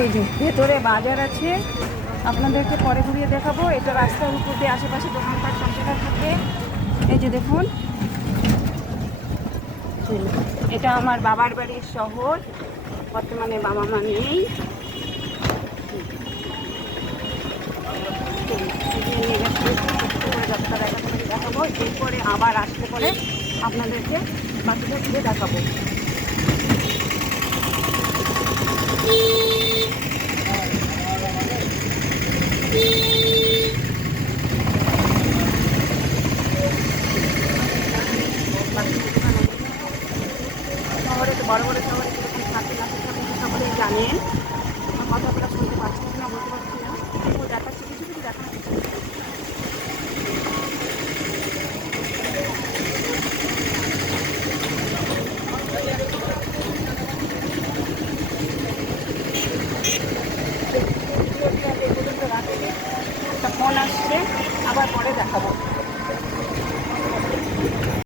এই যে ভেতরে বাজার আছে, আপনাদেরকে পরে ঘুরিয়ে দেখাবো। এটা রাস্তার উপর দিয়ে আশেপাশে দোকানপাট জায়গায় থাকে। এই যে দেখুন, এটা আমার বাবার বাড়ির শহর। বর্তমানে বাবা মা নেই। দেখাবো এরপরে আবার আসলে পরে আপনাদেরকে বাকিটা ঘুরে দেখাবো। শহরে তো বড় বড় শহরে কীরকম থাকে না আপনারা সকলেই জানেন আমার কথাগুলো শুনতে পাচ্ছেন না বলতে পারছি না দেখাচ্ছি একটা ফোন আবার পরে দেখাবো।